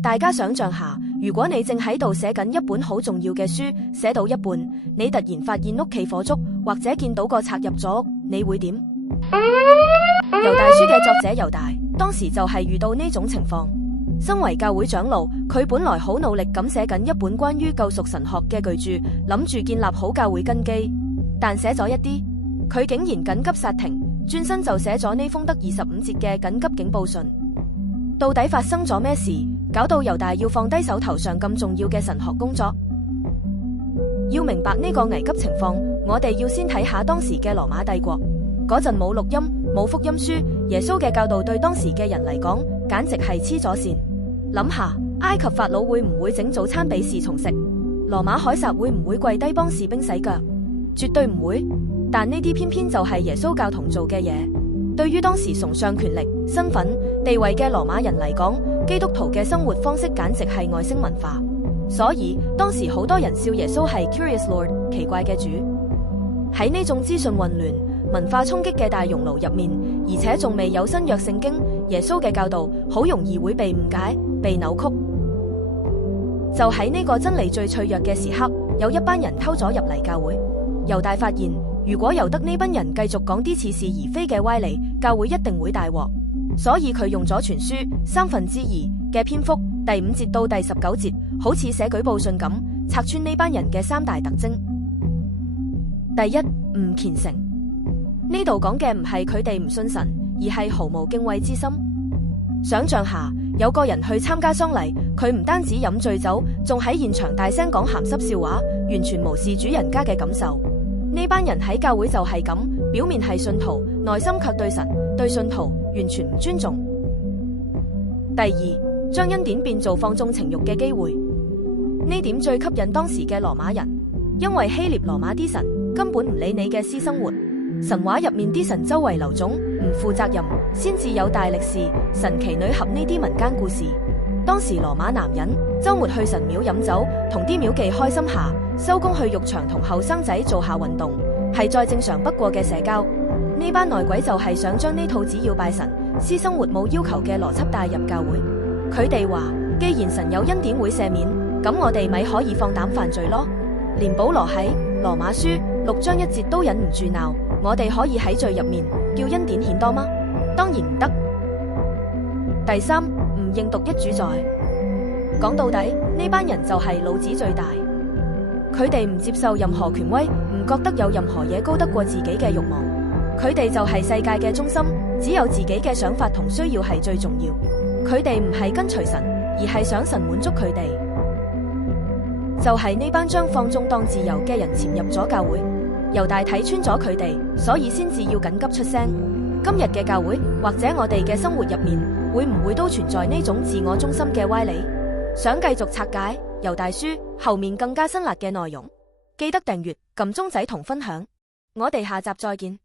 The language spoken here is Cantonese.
大家想象下，如果你正喺度寫緊一本好重要嘅書，寫到一半，你突然發現屋企火燭，或者見到個賊入咗屋，你會點？猶大書嘅作者猶大，當時就係遇到呢種情況。身為教會長老，佢本來好努力咁寫緊一本關於救贖神學嘅巨著，諗住建立好教會根基，但寫咗一啲，佢竟然緊急剎停，轉身就寫咗呢封得25節嘅緊急警報信。到底發生咗咩事，搞到猶大要放低手頭上咁重要嘅神學工作？要明白呢個危急情況，我哋要先睇下當時嘅羅馬帝國。嗰陣冇錄音，冇福音書，耶穌嘅教導對當時嘅人嚟講，簡直係黐咗線。諗下，埃及法老會唔會整早餐俾侍從食？羅馬凱撒會唔會跪低幫士兵洗腳？絕對唔會。但呢啲偏偏就係耶穌教徒做嘅嘢。對於當時崇尚權力、身份、地位嘅羅馬人嚟講，基督徒嘅生活方式簡直係外星文化。所以當時好多人笑耶穌係 Curious Lord， 奇怪嘅主。喺呢種資訊混亂、文化衝擊嘅大熔爐入面，而且仲未有新約聖經，耶穌嘅教導好容易會被誤解、被扭曲。就喺呢個真理最脆弱嘅時刻，有一班人偷咗入嚟教會。猶大發現，如果由得呢班人繼續講啲似是而非嘅歪理，教會一定會大禍。所以佢用咗全書2/3嘅篇幅，第5節到第19節，好似寫舉報信咁，拆穿呢班人嘅3大特徵。第一，唔虔誠。呢度講嘅唔係佢哋唔信神，而係毫無敬畏之心。想象下，有個人去參加喪禮，佢唔單止飲醉酒，仲喺現場大聲講鹹濕笑話，完全無視主人家嘅感受。呢班人喺教會就係咁，表面係信徒，內心卻對神、對信徒完全唔尊重。第二，將恩典變做放縱情慾嘅機會。呢點最吸引當時嘅羅馬人，因為希臘羅馬啲神根本唔理你嘅私生活。神話入面啲神周圍流種，唔負責任，先至有大力士、神奇女俠呢啲民間故事。當時羅馬男人周末去神廟飲酒，同啲廟妓開心下，收工去浴場同後生仔做下運動，係再正常不過嘅社交。呢班內鬼就係想將呢套只要拜神、私生活冇要求嘅邏輯帶入教會。佢哋話，既然神有恩典會赦免，咁我哋咪可以放膽犯罪咯。連保羅喺羅馬書6章1節都忍唔住鬧，我哋可以喺罪入面叫恩典顯多嗎？當然唔得。第三，唔認獨一主宰。講到底，呢班人就係腦子最大，佢哋唔接受任何權威，唔覺得有任何嘢高得過自己嘅慾望。佢哋就係世界嘅中心，只有自己嘅想法同需要係最重要。佢哋唔係跟隨神，而係想神滿足佢哋。就係呢班將放縱當自由嘅人潛入咗教會。猶大睇穿咗佢哋，所以先至要緊急出聲。今日嘅教會或者我哋嘅生活入面，會唔會都存在呢種自我中心嘅歪理？想繼續拆解猶大書後面更加辛辣嘅內容，記得訂閱、撳鐘仔同分享。我哋下集再見。